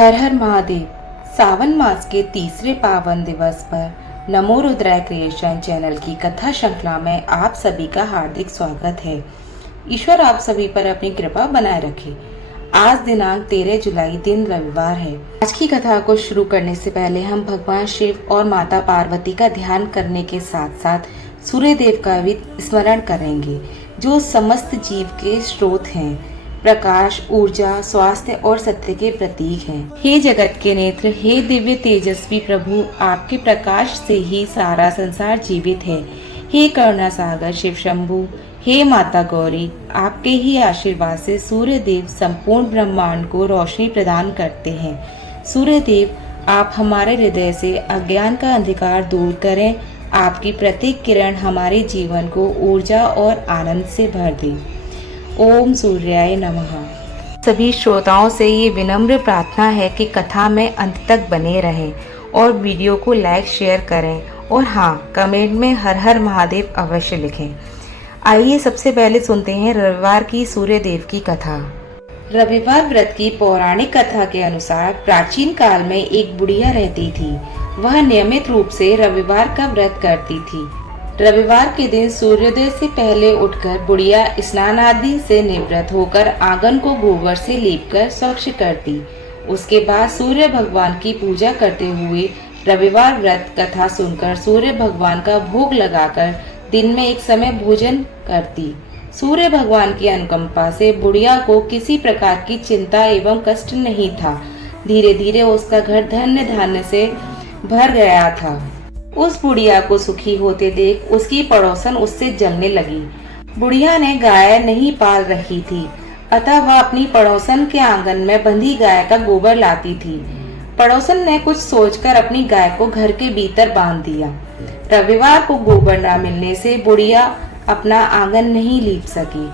हर हर महादेव। सावन मास के तीसरे पावन दिवस पर नमो रुद्राय क्रिएशन चैनल की कथा श्रृंखला में आप सभी का हार्दिक स्वागत है। ईश्वर आप सभी पर अपनी कृपा बनाए रखे। आज दिनांक 13 जुलाई दिन रविवार है। आज की कथा को शुरू करने से पहले हम भगवान शिव और माता पार्वती का ध्यान करने के साथ साथ सूर्य देव का भी स्मरण करेंगे, जो समस्त जीव के स्रोत हैं, प्रकाश, ऊर्जा, स्वास्थ्य और सत्य के प्रतीक हैं। हे जगत के नेत्र, हे दिव्य तेजस्वी प्रभु, आपके प्रकाश से ही सारा संसार जीवित है। हे करुणा सागर शिव शंभु, हे माता गौरी, आपके ही आशीर्वाद से सूर्य देव संपूर्ण ब्रह्मांड को रोशनी प्रदान करते हैं। सूर्य देव, आप हमारे हृदय से अज्ञान का अंधकार दूर करें। आपकी प्रत्येक किरण हमारे जीवन को ऊर्जा और आनंद से भर दे। ओम सूर्याय नमः। सभी श्रोताओं से ये विनम्र प्रार्थना है कि कथा में अंत तक बने रहें और वीडियो को लाइक शेयर करें, और हाँ, कमेंट में हर हर महादेव अवश्य लिखें। आइए सबसे पहले सुनते हैं रविवार की सूर्य देव की कथा। रविवार व्रत की पौराणिक कथा के अनुसार प्राचीन काल में एक बुढ़िया रहती थी। वह नियमित रूप से रविवार का व्रत करती थी। रविवार के दिन सूर्योदय से पहले उठकर बुढ़िया स्नान आदि से निवृत्त होकर आंगन को गोबर से लीपकर स्वच्छ करती। उसके बाद सूर्य भगवान की पूजा करते हुए रविवार व्रत कथा सुनकर सूर्य भगवान का भोग लगाकर दिन में एक समय भोजन करती। सूर्य भगवान की अनुकंपा से बुढ़िया को किसी प्रकार की चिंता एवं कष्ट नहीं था। धीरे धीरे उसका घर धन्य धान्य से भर गया था। उस बुढ़िया को सुखी होते देख उसकी पड़ोसन उससे जलने लगी। बुढ़िया ने गाय नहीं पाल रखी थी, अतः वह अपनी पड़ोसन के आंगन में बंधी गाय का गोबर लाती थी। पड़ोसन ने कुछ सोचकर अपनी गाय को घर के भीतर बांध दिया। रविवार को गोबर न मिलने से बुढ़िया अपना आंगन नहीं लीप सकी।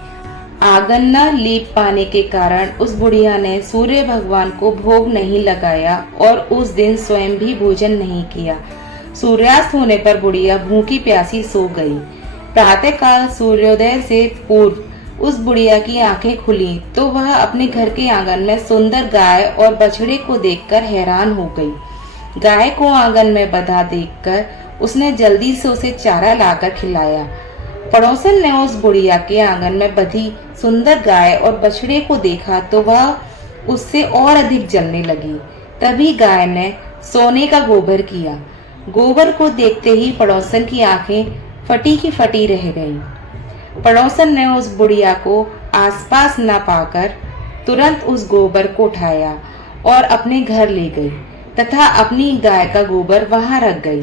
आंगन न लीप पाने के कारण उस बुढ़िया ने सूर्य भगवान को भोग नहीं लगाया और उस दिन स्वयं भी भोजन नहीं किया। सूर्यास्त होने पर बुढ़िया भूखी प्यासी सो गई। प्रातः काल सूर्योदय से पूर्व उस बुढ़िया की आंखें खुली तो वह अपने घर के आंगन में सुंदर गाय और बछड़े को देखकर हैरान हो गई। गाय को आंगन में बंधा देखकर उसने जल्दी से उसे चारा लाकर खिलाया। पड़ोसन ने उस बुढ़िया के आंगन में बंधी सुंदर गाय और बछड़े को देखा तो वह उससे और अधिक जलने लगी। तभी गाय ने सोने का गोबर किया। गोबर को देखते ही पड़ोसन की आंखें फटी की फटी रह गईं। पड़ोसन ने उस बुढ़िया को आसपास न पाकर तुरंत उस गोबर को उठाया और अपने घर ले गई तथा अपनी गाय का गोबर वहां रख गई।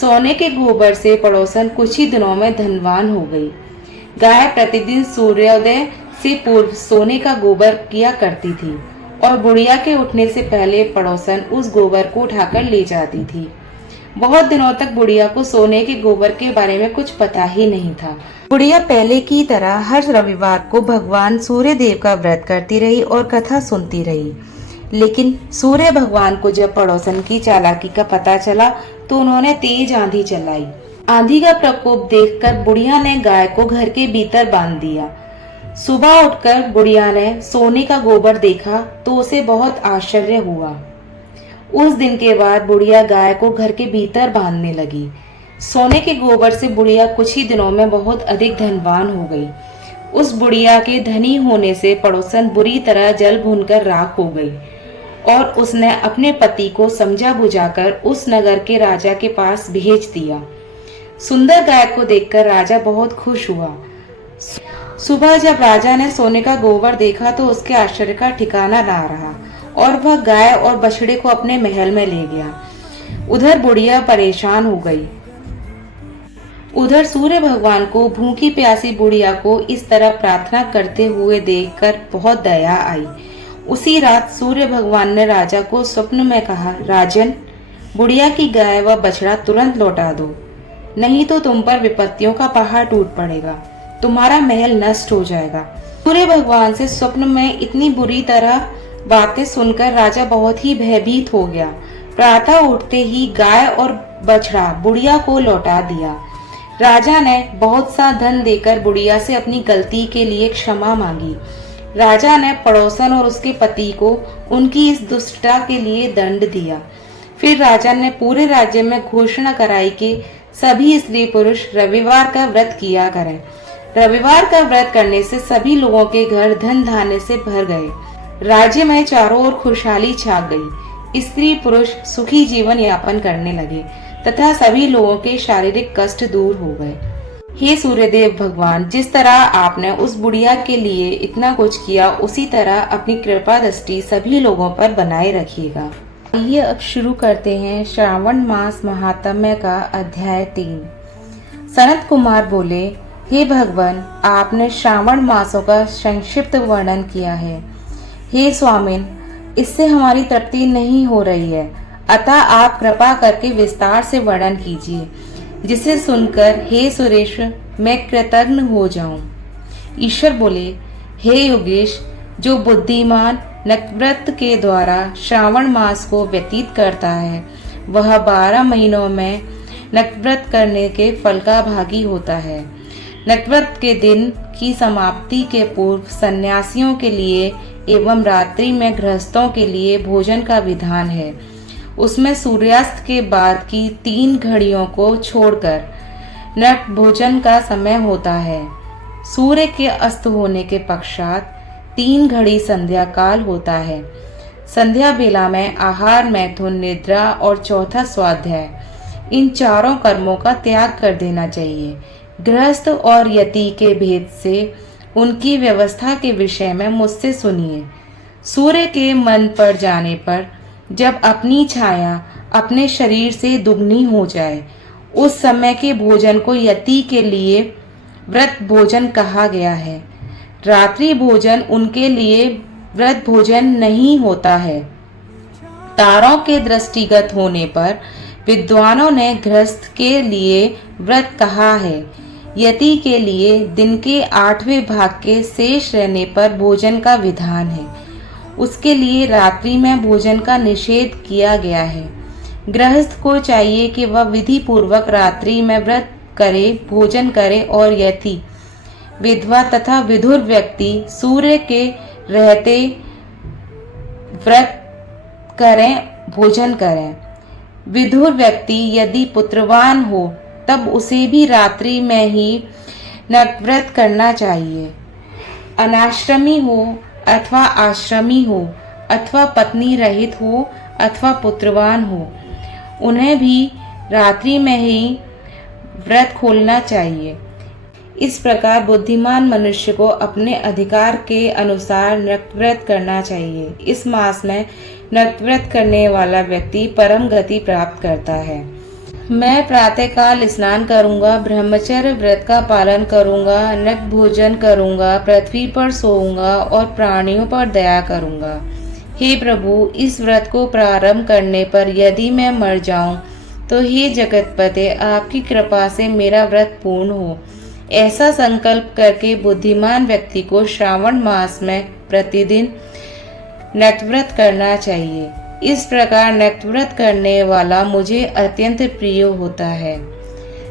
सोने के गोबर से पड़ोसन कुछ ही दिनों में धनवान हो गई। गाय प्रतिदिन सूर्योदय से पूर्व सोने का गोबर किया करती थी और बुढ़िया के उठने से पहले पड़ोसन उस गोबर को उठाकर ले जाती थी। बहुत दिनों तक बुढ़िया को सोने के गोबर के बारे में कुछ पता ही नहीं था। बुढ़िया पहले की तरह हर रविवार को भगवान सूर्य देव का व्रत करती रही और कथा सुनती रही। लेकिन सूर्य भगवान को जब पड़ोसन की चालाकी का पता चला तो उन्होंने तेज आंधी चलाई। आंधी का प्रकोप देखकर बुढ़िया ने गाय को घर के भीतर बांध दिया। सुबह उठकर बुढ़िया ने सोने का गोबर देखा तो उसे बहुत आश्चर्य हुआ। उस दिन के बाद बुढ़िया गाय को घर के भीतर बांधने लगी। सोने के गोबर से बुढ़िया कुछ ही दिनों में बहुत अधिक धनवान हो गई। उस बुढ़िया के धनी होने से पड़ोसन बुरी तरह जल भूनकर राख हो गई और उसने अपने पति को समझा बुझाकर उस नगर के राजा के पास भेज दिया। सुंदर गाय को देखकर राजा बहुत खुश हुआ। सुबह जब राजा ने सोने का गोबर देखा तो उसके आश्चर्य का ठिकाना ना रहा और वह गाय और बछड़े को अपने महल में ले गया। उधर बुढ़िया परेशान हो गई। उधर सूर्य भगवान को भूखी प्यासी बुढ़िया को इस तरह प्रार्थना करते हुए देखकर बहुत दया आई। उसी रात सूर्य भगवान ने राजा को स्वप्न में कहा, राजन, बुढ़िया की गाय व बछड़ा तुरंत लौटा दो, नहीं तो तुम पर विपत्तियों का पहाड़ टूट पड़ेगा, तुम्हारा महल नष्ट हो जाएगा। सूर्य भगवान से स्वप्न में इतनी बुरी तरह बातें सुनकर राजा बहुत ही भयभीत हो गया। प्रातः उठते ही गाय और बछड़ा बुढ़िया को लौटा दिया। राजा ने बहुत सा धन देकर बुढ़िया से अपनी गलती के लिए क्षमा मांगी। राजा ने पड़ोसन और उसके पति को उनकी इस दुष्टता के लिए दंड दिया। फिर राजा ने पूरे राज्य में घोषणा कराई कि सभी स्त्री पुरुष रविवार का व्रत किया करें। रविवार का व्रत करने से सभी लोगों के घर धन धान्य से भर गए। राज्य में चारों ओर खुशहाली छा गई। स्त्री पुरुष सुखी जीवन यापन करने लगे तथा सभी लोगों के शारीरिक कष्ट दूर हो गए। हे सूर्यदेव भगवान, जिस तरह आपने उस बुढ़िया के लिए इतना कुछ किया, उसी तरह अपनी कृपा दृष्टि सभी लोगों पर बनाए रखिएगा। आइए अब शुरू करते हैं श्रावण मास महात्म्य का अध्याय 3। सनत कुमार बोले, हे भगवान, आपने श्रावण मासों का संक्षिप्त वर्णन किया है। हे स्वामिन, इससे हमारी तृप्ति नहीं हो रही है, अतः आप कृपा करके विस्तार से वर्णन कीजिए, जिसे सुनकर हे सुरेश मैं कृतज्ञ हो जाऊं। ईश्वर बोले, हे योगेश, जो बुद्धिमान नक्व्रत के द्वारा श्रावण मास को व्यतीत करता है, वह 12 महीनों में नक्व्रत करने के फल का भागी होता है। नक्व्रत के दिन की समाप्ति के पूर्व सन्यासियों के लिए एवं रात्रि में गृहस्थों के लिए भोजन का विधान है। उसमें सूर्यास्त के बाद की 3 घड़ियों को छोड़कर नट भोजन का समय होता है। सूर्य के अस्त होने के पश्चात 3 घड़ी संध्या काल होता है। संध्या बेला में आहार, मैथुन, निद्रा और चौथा स्वाध्याय, इन चारों कर्मों का त्याग कर देना चाहिए। गृहस्थ और यति के भेद से उनकी व्यवस्था के विषय में मुझसे सुनिए। सूर्य के मन पर जाने पर जब अपनी छाया अपने शरीर से दुगनी हो जाए, उस समय के भोजन को यति के लिए व्रत भोजन कहा गया है। रात्रि भोजन उनके लिए व्रत भोजन नहीं होता है। तारों के दृष्टिगत होने पर विद्वानों ने गृहस्थ के लिए व्रत कहा है। यति के लिए दिन के 8वें भाग के शेष रहने पर भोजन का विधान है। उसके लिए रात्रि में भोजन का निषेध किया गया है। गृहस्थ को चाहिए कि वह विधि पूर्वक रात्रि में व्रत करे, भोजन करे, और यति, विधवा तथा विधुर व्यक्ति सूर्य के रहते व्रत करें, भोजन करें। विधुर व्यक्ति यदि पुत्रवान हो तब उसे भी रात्रि में ही नक्व्रत करना चाहिए। अनाश्रमी हो अथवा आश्रमी हो अथवा पत्नी रहित हो अथवा पुत्रवान हो, उन्हें भी रात्रि में ही व्रत खोलना चाहिए। इस प्रकार बुद्धिमान मनुष्य को अपने अधिकार के अनुसार नक्व्रत करना चाहिए। इस मास में नक्व्रत करने वाला व्यक्ति परम गति प्राप्त करता है। मैं प्रातःकाल स्नान करूंगा, ब्रह्मचर्य व्रत का पालन करूंगा, नक भोजन करूंगा, पृथ्वी पर सोऊंगा और प्राणियों पर दया करूंगा। हे प्रभु, इस व्रत को प्रारंभ करने पर यदि मैं मर जाऊं तो हे जगतपते, आपकी कृपा से मेरा व्रत पूर्ण हो। ऐसा संकल्प करके बुद्धिमान व्यक्ति को श्रावण मास में प्रतिदिन नक्व्रत करना चाहिए। इस प्रकार नक्व्रत करने वाला मुझे अत्यंत प्रिय होता है।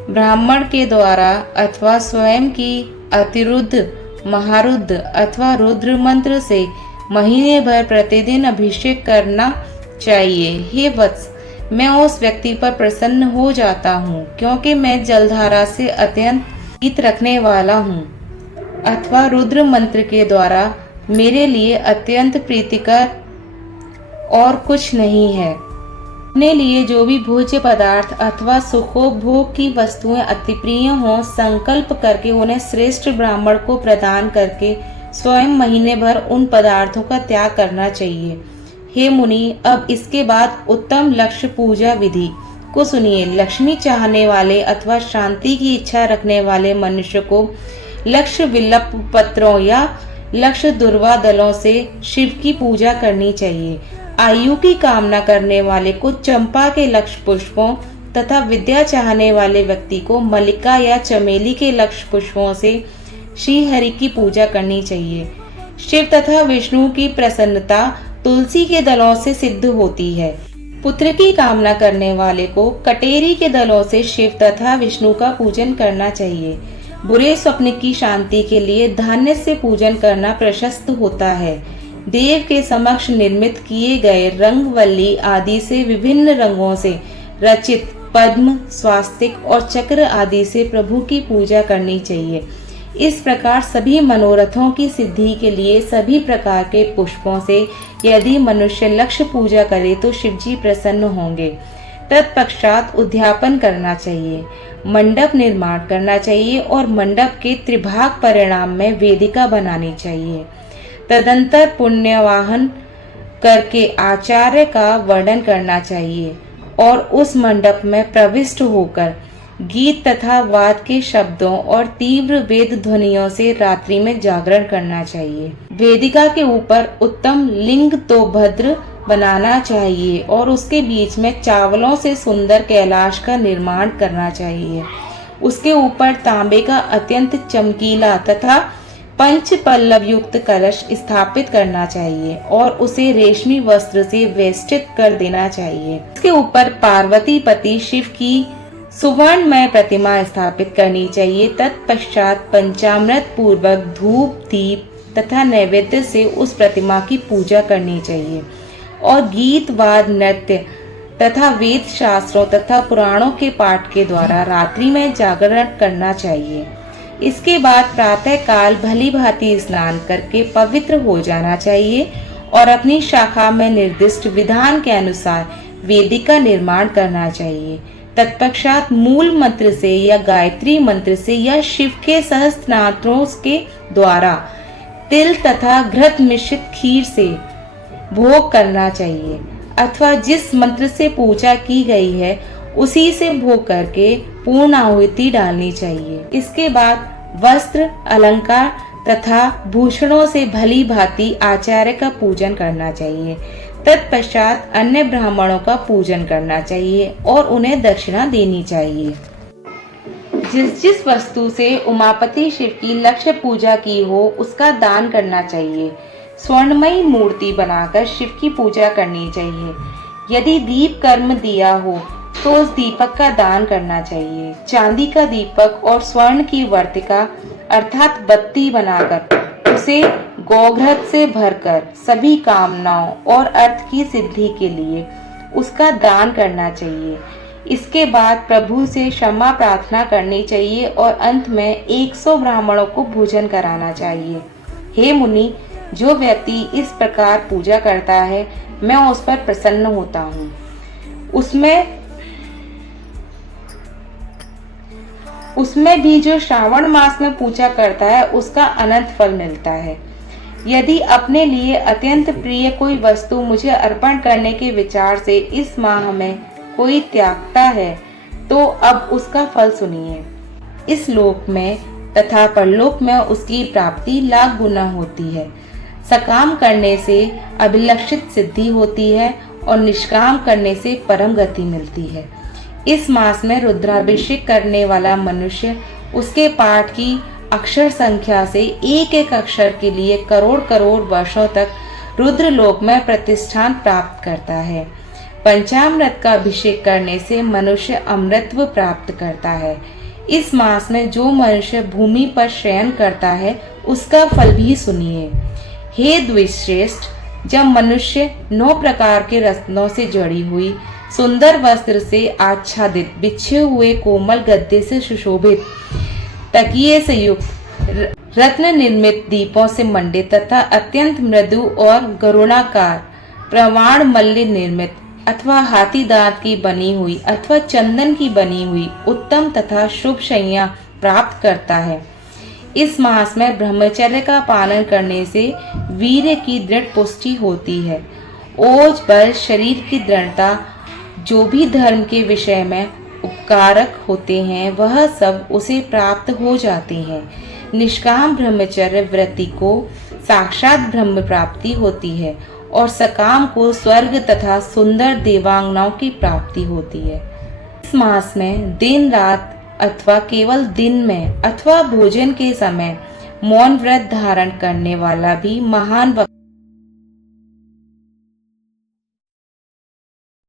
ब्राह्मण के द्वारा अथवा स्वयं की अतिरुद्ध, महारुद्ध अथवा रुद्र मंत्र से महीने भर प्रतिदिन अभिषेक करना चाहिए। हे वत्स, मैं उस व्यक्ति पर प्रसन्न हो जाता हूँ, क्योंकि मैं जलधारा से अत्यंत हित रखने वाला हूँ, अथवा रुद्र मंत्र के द्वारा मेरे लिए अत्यंत प्रीतिकर और कुछ नहीं है। अपने लिए जो भी भोज्य पदार्थ अथवा सुखोपभोग की वस्तुएं अति प्रिय हों, संकल्प करके उन्हें श्रेष्ठ ब्राह्मण को प्रदान करके स्वयं महीने भर उन पदार्थों का त्याग करना चाहिए। हे मुनि, अब इसके बाद उत्तम लक्ष्य पूजा विधि को सुनिए। लक्ष्मी चाहने वाले अथवा शांति की इच्छा रखने वाले मनुष्य को लक्ष्य विल्लप पत्रों या लक्ष्य दुर्वा दलों से शिव की पूजा करनी चाहिए। आयु की कामना करने वाले को चंपा के लक्ष्य पुष्पों तथा विद्या चाहने वाले व्यक्ति को मल्लिका या चमेली के लक्ष्य पुष्पों से श्री हरि की पूजा करनी चाहिए। शिव तथा विष्णु की प्रसन्नता तुलसी के दलों से सिद्ध होती है। पुत्र की कामना करने वाले को कटेरी के दलों से शिव तथा विष्णु का पूजन करना चाहिए। बुरे स्वप्न की शांति के लिए धान्य से पूजन करना प्रशस्त होता है। देव के समक्ष निर्मित किए गए रंगवल्ली आदि से विभिन्न रंगों से रचित पद्म, स्वास्तिक और चक्र आदि से प्रभु की पूजा करनी चाहिए। इस प्रकार सभी मनोरथों की सिद्धि के लिए सभी प्रकार के पुष्पों से यदि मनुष्य लक्ष्य पूजा करे तो शिवजी प्रसन्न होंगे। तत्पश्चात उद्यापन करना चाहिए, मंडप निर्माण करना चाहिए और मंडप के त्रिभाग परिणाम में वेदिका बनानी चाहिए। तदंतर पुण्यवाहन करके आचार्य का वर्णन करना चाहिए और उस मंडप में प्रविष्ट होकर गीत तथा वाद के शब्दों और तीव्र वेद ध्वनियों से रात्रि में जागरण करना चाहिए। वेदिका के ऊपर उत्तम लिंग तो भद्र बनाना चाहिए और उसके बीच में चावलों से सुंदर कैलाश का निर्माण करना चाहिए। उसके ऊपर तांबे का अत्यंत चमकीला तथा पंच पल्लव युक्त कलश स्थापित करना चाहिए और उसे रेशमी वस्त्र से वेष्टित कर देना चाहिए। इसके ऊपर पार्वती पति शिव की सुवर्णमय प्रतिमा स्थापित करनी चाहिए। तत्पश्चात पंचामृत पूर्वक धूप, दीप तथा नैवेद्य से उस प्रतिमा की पूजा करनी चाहिए और गीत, वाद, नृत्य तथा वेद शास्त्रों तथा पुराणों के पाठ के द्वारा रात्रि में जागरण करना चाहिए। इसके बाद प्रातः काल भली भांति स्नान करके पवित्र हो जाना चाहिए और अपनी शाखा में निर्दिष्ट विधान के अनुसार वेदिका निर्माण करना चाहिए। तत्पश्चात मूल मंत्र से या गायत्री मंत्र से या शिव के सहस्त्रनामों के द्वारा तिल तथा घृत मिश्रित खीर से भोग करना चाहिए अथवा जिस मंत्र से पूजा की गई है उसी से भोग करके पूर्ण आहुति डालनी चाहिए। इसके बाद वस्त्र, अलंकार तथा भूषणों से भली भांति आचार्य का पूजन करना चाहिए। तत्पश्चात अन्य ब्राह्मणों का पूजन करना चाहिए और उन्हें दक्षिणा देनी चाहिए। जिस जिस वस्तु से उमापति शिव की लक्ष्य पूजा की हो उसका दान करना चाहिए। स्वर्णमयी मूर्ति बनाकर शिव की पूजा करनी चाहिए। यदि दीप कर्म दिया हो तो उस दीपक का दान करना चाहिए। चांदी का दीपक और स्वर्ण की वर्तिका अर्थात बत्ती बनाकर उसे गोघृत से भरकर सभी कामनाओं और अर्थ की सिद्धि के लिए उसका दान करना चाहिए। इसके बाद प्रभु से क्षमा प्रार्थना करनी चाहिए और अंत में 100 ब्राह्मणों को भोजन कराना चाहिए। हे मुनि, जो व्यक्ति इस प्रकार पूजा करता है मैं उस पर प्रसन्न होता हूँ। उसमें भी जो श्रावण मास में पूजा करता है उसका अनंत फल मिलता है। यदि अपने लिए अत्यंत प्रिय कोई वस्तु मुझे अर्पण करने के विचार से इस माह में कोई त्यागता है तो अब उसका फल सुनिए। इस लोक में तथा परलोक में उसकी प्राप्ति लाख गुना होती है। सकाम करने से अभिलषित सिद्धि होती है और निष्काम करने से परम गति मिलती है। इस मास में रुद्राभिषेक करने वाला मनुष्य उसके पाठ की अक्षर संख्या से एक एक अक्षर के लिए करोड़ करोड़ वर्षों तक रुद्र लोक में प्रतिष्ठान प्राप्त करता है। पंचामृत का अभिषेक करने से मनुष्य अमृतत्व प्राप्त करता है। इस मास में जो मनुष्य भूमि पर शयन करता है उसका फल भी सुनिए। हे द्विश्रेष्ठ, जब मनुष्य 9 प्रकार के रत्नों से जड़ी हुई सुंदर वस्त्र से आच्छादित बिछे हुए कोमल गद्दे से सुशोभित तकिए से युक्त रत्न निर्मित दीपों से मंडित तथा अत्यंत मृदु और गरुणाकार प्रमाण मल्ल निर्मित अथवा हाथी दांत की बनी हुई अथवा चंदन की बनी हुई उत्तम तथा शुभ शैया प्राप्त करता है। इस मास में ब्रह्मचर्य का पालन करने से वीर्य की दृढ़ पुष्टि होती है। ओज, बल, शरीर की दृढ़ता, जो भी धर्म के विषय में उपकारक होते हैं वह सब उसे प्राप्त हो जाते हैं। निष्काम ब्रह्मचर्य व्रति को साक्षात ब्रह्म प्राप्ति होती है और सकाम को स्वर्ग तथा सुंदर देवांगनाओं की प्राप्ति होती है। इस मास में दिन रात अथवा केवल दिन में अथवा भोजन के समय मौन व्रत धारण करने वाला भी महान